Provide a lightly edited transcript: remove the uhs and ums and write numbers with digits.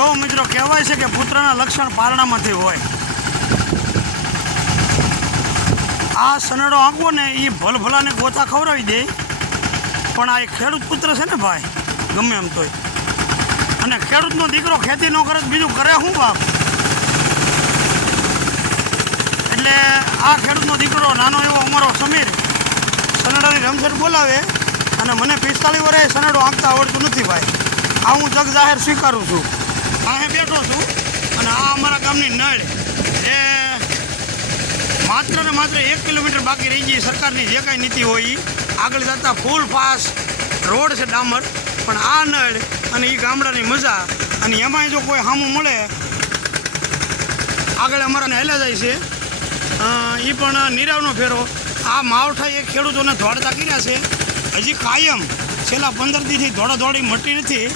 જો મિત્રો કહેવાય છે કે પુત્રના લક્ષણ પારણામાંથી હોય. આ સનેડો આંકવો ને એ ભલભલાને ગોતા ખવડાવી દે, પણ આ એક ખેડૂત પુત્ર છે ને ભાઈ, ગમે એમ તોય. અને ખેડૂતનો દીકરો ખેતી ન કરે બીજું કરે શું બાપ? એટલે આ ખેડૂતનો દીકરો નાનો એવો અમારો સમીર સનેડાની રમઝટ બોલાવે અને મને 45 વર્ષે સનેડો આંકતા આવડતું નથી ભાઈ. આ હું જગ જાહેર સ્વીકારું છું. અહીં બેઠો છું અને આ અમારા ગામની નળ એ માત્ર ને માત્ર 1 કિલોમીટર બાકી રહી ગઈ. સરકારની જે કાંઈ નીતિ હોય એ આગળ જતાં ફૂલ ફાસ્ટ રોડ છે ડામર, પણ આ નળ અને એ ગામડાની મજા. અને એમાંય જો કોઈ સામું મળે આગળ અમારાને હેલા જાય છે એ પણ નીરાવનો ફેરો. આ માવઠા એ ખેડૂતોને દોડતા કર્યા છે. હજી કાયમ છેલ્લા 15 દીથી દોડાદોડી મટી નથી.